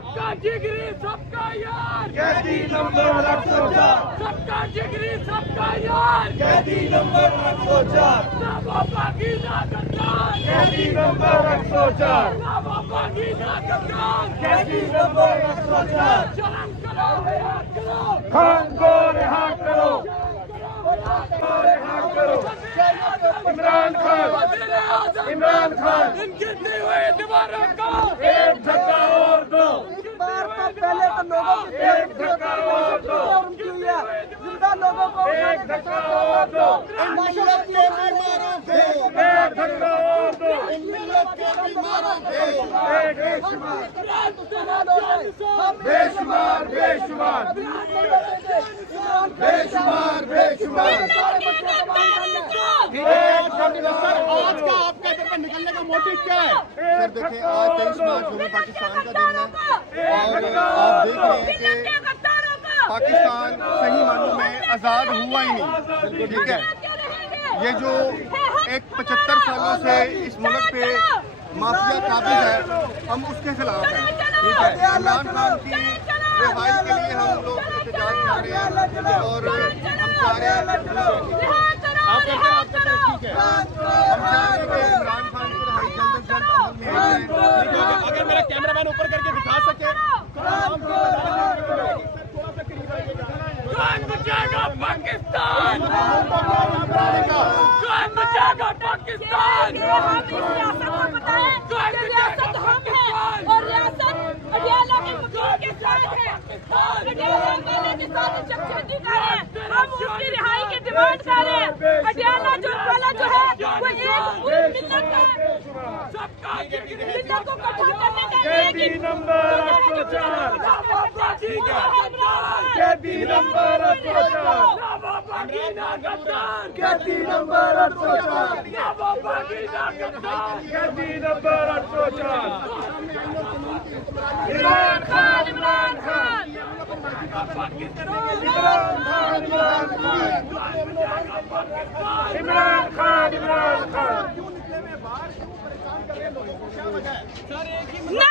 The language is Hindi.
सबका जिगरी सबका यार कैदी नंबर 104 सबका जिगरी सबका यार कैदी नंबर 104 ना वफाकी ना गद्दार कैदी नंबर 104 ना वफाकी ना गद्दार कैदी नंबर 104 शर्म करो हया करो खान को रिहा करो रिहा करो इमरान खान इनके दिए हुए दीवारों को एक धक्का और दो बार तो पहले तो लोगों की एक धक्का और दो जिंदा लोगों को एक धक्का और दो मिल्लत के बीमारों को एक धक्का और दो मिल्लत के बीमारों को एक बेशुमार बेशुमार बेशुमार बेशुमार सर आज का आपका इधर पर निकलने का मोटिव क्या है? सर देखिए आज 23 मार्च होगा पाकिस्तान का दिन है और आप देख रहे हैं कि पाकिस्तान सही मानों में आज़ाद हुआ ही नहीं। ठीक है, ये जो एक 75 सालों से इस मुल्क पे माफिया काबिज है, हम उसके खिलाफ हैं। ठीक है, इमरान खान की रिहाई के लिए हम लोग एहतजाज कर रहे हैं और हम चाह रहे हैं ठीक है, हम चाह रहे हैं कि इमरान खान की रिहाई जल्द से जल्द अमल में आई जाए। अगर मेरा कैमरामैन ऊपर करके दिखा सके कौन बचाएगा पाकिस्तान कौन बचाएगा पाकिस्तान हम इस रियासत को बताएं कि रियासत हम हैं और रियासत अडियाला के वकील के साथ है। अडियाला वाले के साथ जबरदस्ती कर रहे हैं, हम उसकी रिहाई की डिमांड कर रहे हैं। अडियाला जो वाला जो है वो एक मिल्लत है, सबका जिगरी मिल्लत को इकट्ठा करने का कैदी नंबर 104 कैदी नंबर 104 ना वफाकी ना गद्दार कैदी नंबर 104 ना वफाकी ना गद्दार कैदी नंबर 104 इमरान खान इमरान खान इमरान खान इमरान खान इमरान खान ना